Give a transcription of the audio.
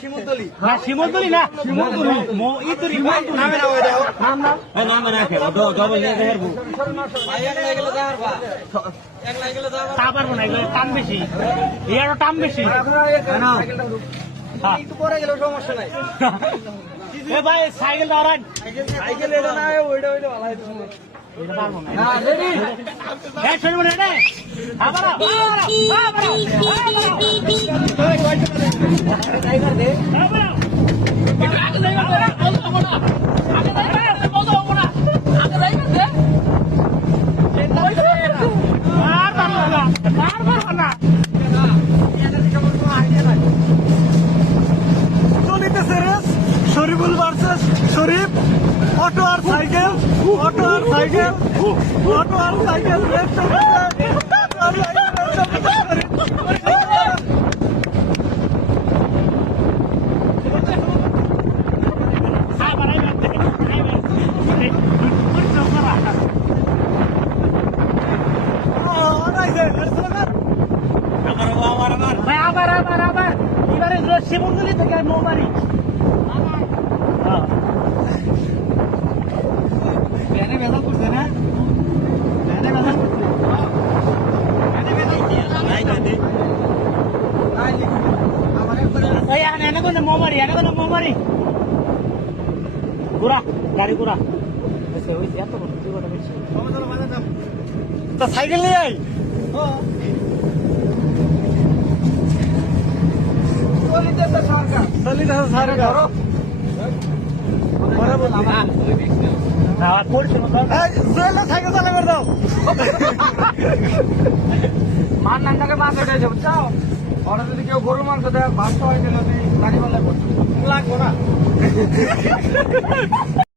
শিমুলতলি না শিমুলতলি না শিমুলতলি ইতুরি নামে না ওই দাও নাম না নামে না খেলো ডবল নিয়ে দেখার তা পারবো না এগুলো টান বেশি ইয়ারও টান বেশি একটু পরে গেলেও সমস্যা নাই এ ভাই সাইকেল দাঁড়ান সাইকেল এটা না ওইটা ভালো হইতো এটা পারবো না না রেডি এক শুনবো না রে আবার ড্রাইভার দে শরীফুল ভার্সেস শরীফ অটো আর সাইকেল অটো আর সাইকেল অটো আর সাইকেল ভাই আবার এবারে শিমুলতলি থেকে মৌমারি ভ্যানে বেজাল করছে না ভ্যানে বেজাল করছে মৌমারি ঘোরা গাড়ি ঘোরা সাইকেল নিয়ে আই সরকার সাইকেল চালাবে দাও মান নামটাকে মাছ হয়ে যাবে চাও ওরা যদি কেউ গরু মাংস দেয় ভাত হয় যদি গাড়ি পাল্লা করছে লাগবো না